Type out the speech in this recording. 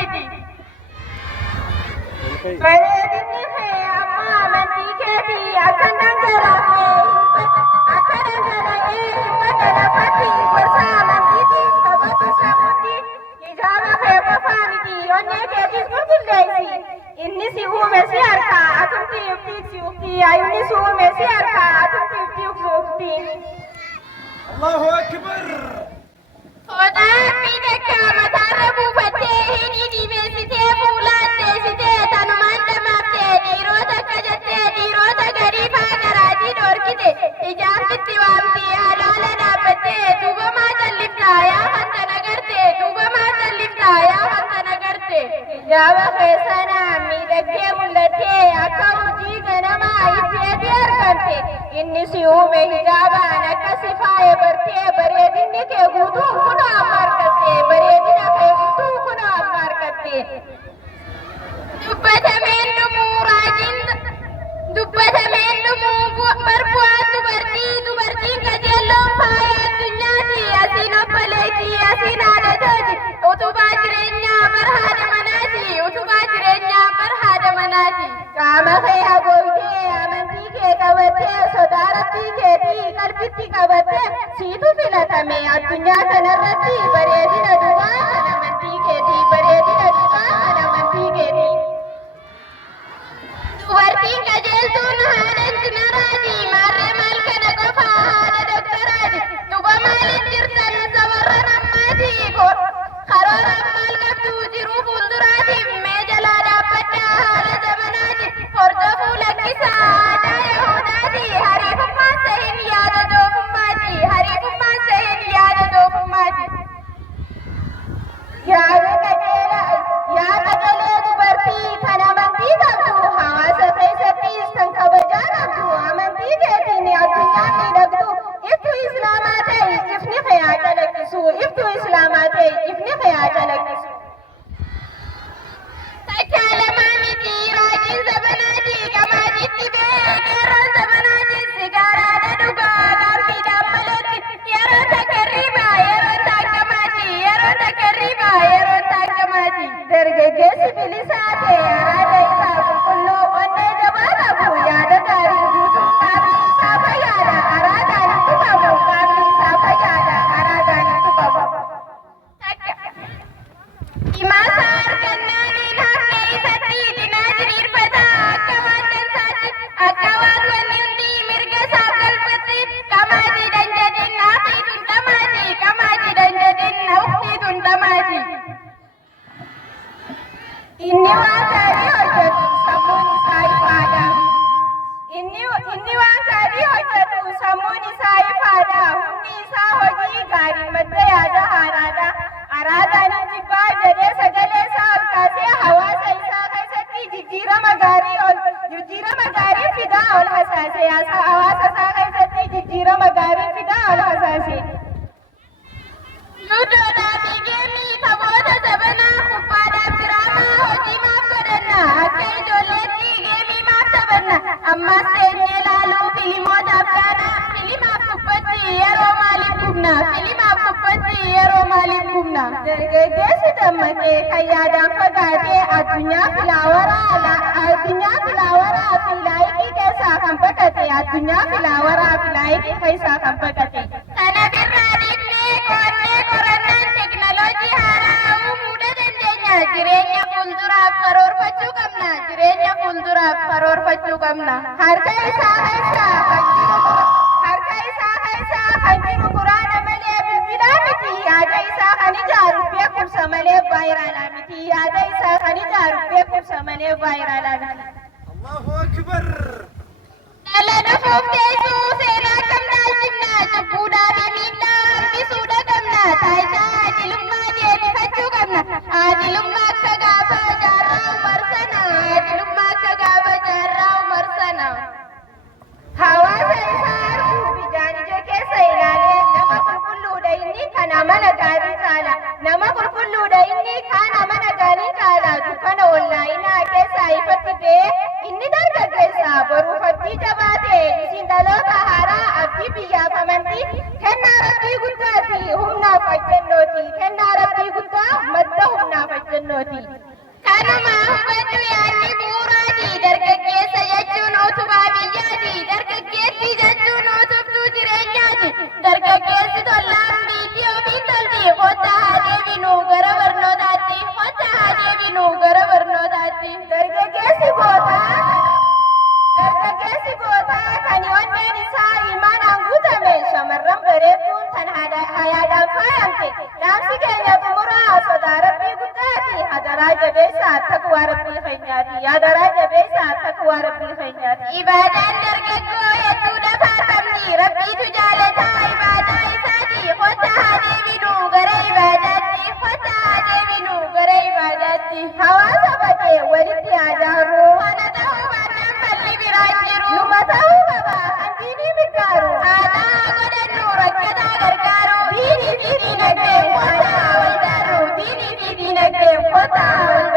ती बरेदिनी है अम्मा मंदी खेती अखंडंगरा है अखंडंगरा है हिम्मतला पति वर्षा मंदी ती सबकी समुद्री इजारा है पफानी ती onne खेती गुरगुल्लेसी inni si uume si harka atumti ufti ufti ayuni si uume si harka atumti ufti ufti Allahu akbar Oda bidekka matara bufatte hini dimesite fuulatte site tanumanda mafte dhiirota kajatte dhiirota gariifa garaatii dhorkite ijaartitti waamti halaala dhaabbatte duuba maa callifta yaa hanta nagarte duuba maa callifta yaa hanta nagarte ijaaba keessana miidhagdee mul'atte akka urjii ganamaa itteeti argamte inni si uume hijaabaan akka si faaye bartee bareedinni kee guutuu kuna amma argatte bareedina kee guutuu kuna amma argatte dubbatameen dhumuu raajiin dubbatameen dhumuu barbu'aan dubartiin qajeelloon faaya addunyaati asiin obboleetti asiin haadhatooti utubaa jireenyaa barhaada manaati utubaa jireenyaa barhaada manaati qaama kee haguugdee amantii kee qabattee sodaa rabbii keetii qalbitti qabattee siitu filatame addunyaa kanarratti bareedina duwwaa kan amantii keetii bareedina duwwaa kan amantii keetii dubartiin qajeeltuun haadha injinaraati maarree maal kana qofa haadha doktaraati duba maaliin jirtan sabarran ammaati karooran maal qabdu jiruu fuulduraatiif mee jalaa dhaabbadhaa haala zamanaati hordofuu lakkisa aadaa yahudaati hariifummaan sahin yaada doofummaati hariifummaan sahin yaada doofummaati yaada qajeelee dubartii kan amantii qabdu hawaasa keessattis kan kabajaa qabdu amantii keetiin addunyaan miidhagdu iftu islaamaa ta'e ifni kee haa calaqqisu iftu islaamaa ta'e ifni kee haa calaqqisu takkaa lamaa miti raajiin zabanaati qamaatiitti bee qeerroon zabanaati sigaaraadha dhugaa gaaffiidhaan maletti yeroo takka riba yeroo takka maati yeroo takka riba yeroo takka maati dargaggeessi bilisaa ta'e araada isaa qulqulluu onnee jabaa qabu yaada gaarii guutuu qaamni isaa fayyaadha araadaan itti qabu qaamni isaa fayyaadha araadaan itti qabu Imasa argannaaniin hafne isatti dinaa jiriirfata akka waan dansaatti akka waan wanni hundi mirga isaaf galfatti qamaati danjadin naafii tundamaati qamaati danjadin nauftii tundamaati inni waan gaarii hojjetu sammuun isaa ifaadha inni waan gaarii hojjetu sammuun isaa ifaadha hundi isaa hojii gaarii madda yaada haaraadha araadaan jibbaa jedhee sagalee isaa ol kaasee hawaasa isaa keessatti jijjiirama gaarii fidaa ol hasaase hawaasa isaa keessatti jijjiirama gaarii fidaa ol hasaase Ludoodhaa fi geemii taphoota sabanaa kubbaadhaaf diraamaa hojii maaf godhanna akka ijoolleetti geemii maaf taphanna ammas teenyee laaluu filimoota afgaanaa filimaaf kubbatti yeroo maaliif gubna filimaaf kubbatti yeroo maaliif gubna dargaggeessi dammaqee kan yaadaan fagaatee addunyaa filaawaraa fi laayikii keessaa kan baqate addunyaa filaawaraa fi laayikii keessaa kan baqate kana birraa dhiibnee qo'annee qorannaan teknooloojii haaraa uumuudha dandeenya jireenya fuulduraaf karoorfachuu qabna jireenya fuulduraaf karoorfachuu qabna harka isaa keessaa kan jiru quraana malee bilbilaa miti yaada isaa kan ijaaru beekumsa malee vaayiraalaa miti yaada isaa kan ijaaru beekumsa malee vaayiraalaa miti Allahu akbar dhala dhufuuf teessuu seenaa qabnaa jibnaa cubbuudhaa fi miidhaa hambisuudha qabna taayitaa adilummaa deebifachuu qabna adilummaa akka gaafa jaarraa umarsana adilummaa akka gaafa jaarraa umarsana hawaasa isaa arguuf ijaan ija keessa ilaalee nama qulqulluudha inni kan amala gaarii caala nama qulqulluudha inni kan amala gaarii caala dukkana onlaayinaa keessaa ifatti ba'ee inni dargaggeessa boruuf abdii jabaate isin dhaloota haaraa abdii biyyaaf amantii kennaa rabbii guddaa fi humnaaf ajjennooti kennaa rabbii guddaa madda humnaaf ajjennooti jennooti. Kanuma hubadhu yaadni bu'uuraati. Dargaggeessa jechuun utubaa biyyaati. Dargaggeessi jechuun utubtuu jireenyaati. Dargaggeessi tollaan biyyi ofii tolti. Kottaa haa deebinu gara barnootaatti. Kottaa haa deebinu gara barnootaatti. Dargaggeessi gootaa kan onneen isaa imaanaan guutame shamarran bareedduun tan hayaadhaan faayamte dhaamsi keenya xumuraa sodaa rabbii guddaati hadaraa jabeessaa taqwaa rabbii keenyaati hadaraa jabeessaa taqwaa rabbii keenyaati. Ibaadaan dargaggoo hedduudha faarfamni. Rabbiitu jaalataa ibaadaa isaati. Kottaa haa deebinu gara ibaadaatti. Kottaa haa deebinu gara ibaadaatti. Hawaasa badee walitti ijaarru Kana ta'uu baannaan falli biraan jiru. numa ta'uu qaba kan diinii miggaaru. Aadaa haa godhannu rakkataa gargaaru. Diinii fi diinagdee kottaa haa wal jaaru. Diinii fi diinagdee kottaa haa wal